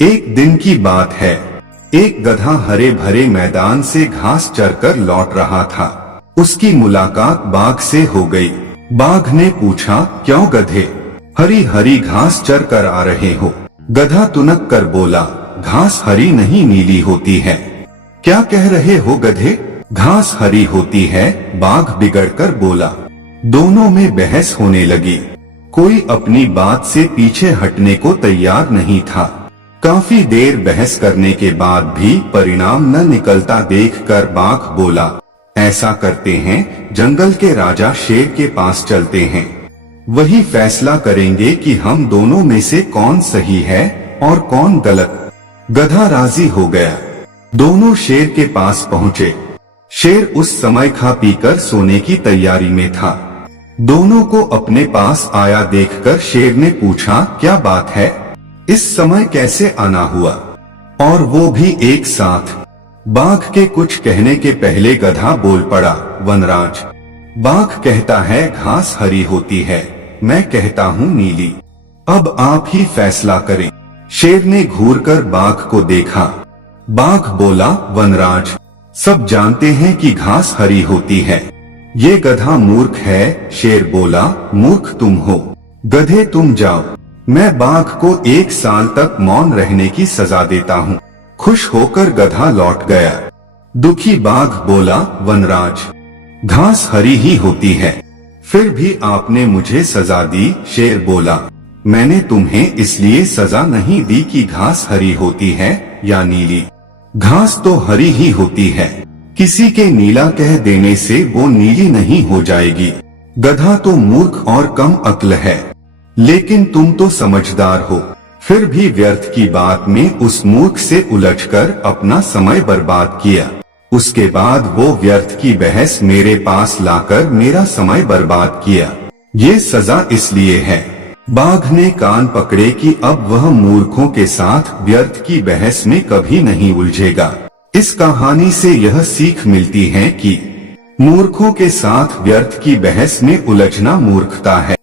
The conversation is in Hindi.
एक दिन की बात है। एक गधा हरे भरे मैदान से घास चरकर लौट रहा था। उसकी मुलाकात बाघ से हो गई। बाघ ने पूछा, क्यों गधे, हरी हरी घास चर कर आ रहे हो? गधा तुनक कर बोला, घास हरी नहीं नीली होती है। क्या कह रहे हो गधे, घास हरी होती है, बाघ बिगड़कर बोला। दोनों में बहस होने लगी। कोई अपनी बात से पीछे हटने को तैयार नहीं था। काफी देर बहस करने के बाद भी परिणाम न निकलता देखकर बाघ बोला, ऐसा करते हैं, जंगल के राजा शेर के पास चलते हैं। वही फैसला करेंगे कि हम दोनों में से कौन सही है और कौन गलत। गधा राजी हो गया। दोनों शेर के पास पहुँचे। शेर उस समय खा पीकर सोने की तैयारी में था। दोनों को अपने पास आया देखकर शेर ने पूछा, क्या बात है, इस समय कैसे आना हुआ, और वो भी एक साथ? बाघ के कुछ कहने के पहले गधा बोल पड़ा, वनराज, बाघ कहता है घास हरी होती है, मैं कहता हूँ नीली। अब आप ही फैसला करें। शेर ने घूरकर बाघ को देखा। बाघ बोला, वनराज, सब जानते हैं कि घास हरी होती है। ये गधा मूर्ख है। शेर बोला, मूर्ख तुम हो, गधे तुम जाओ, मैं बाघ को 1 साल तक मौन रहने की सजा देता हूँ। खुश होकर गधा लौट गया। दुखी बाघ बोला, वनराज, घास हरी ही होती है, फिर भी आपने मुझे सजा दी। शेर बोला, मैंने तुम्हें इसलिए सजा नहीं दी कि घास हरी होती है या नीली, घास तो हरी ही होती है। किसी के नीला कह देने से वो नीली नहीं हो जाएगी। गधा तो मूर्ख और कम अक्ल है, लेकिन तुम तो समझदार हो, फिर भी व्यर्थ की बात में उस मूर्ख से उलझकर अपना समय बर्बाद किया। उसके बाद वो व्यर्थ की बहस मेरे पास लाकर मेरा समय बर्बाद किया। ये सजा इसलिए है। बाघ ने कान पकड़े कि अब वह मूर्खों के साथ व्यर्थ की बहस में कभी नहीं उलझेगा। इस कहानी से यह सीख मिलती है कि मूर्खों के साथ व्यर्थ की बहस में उलझना मूर्खता है।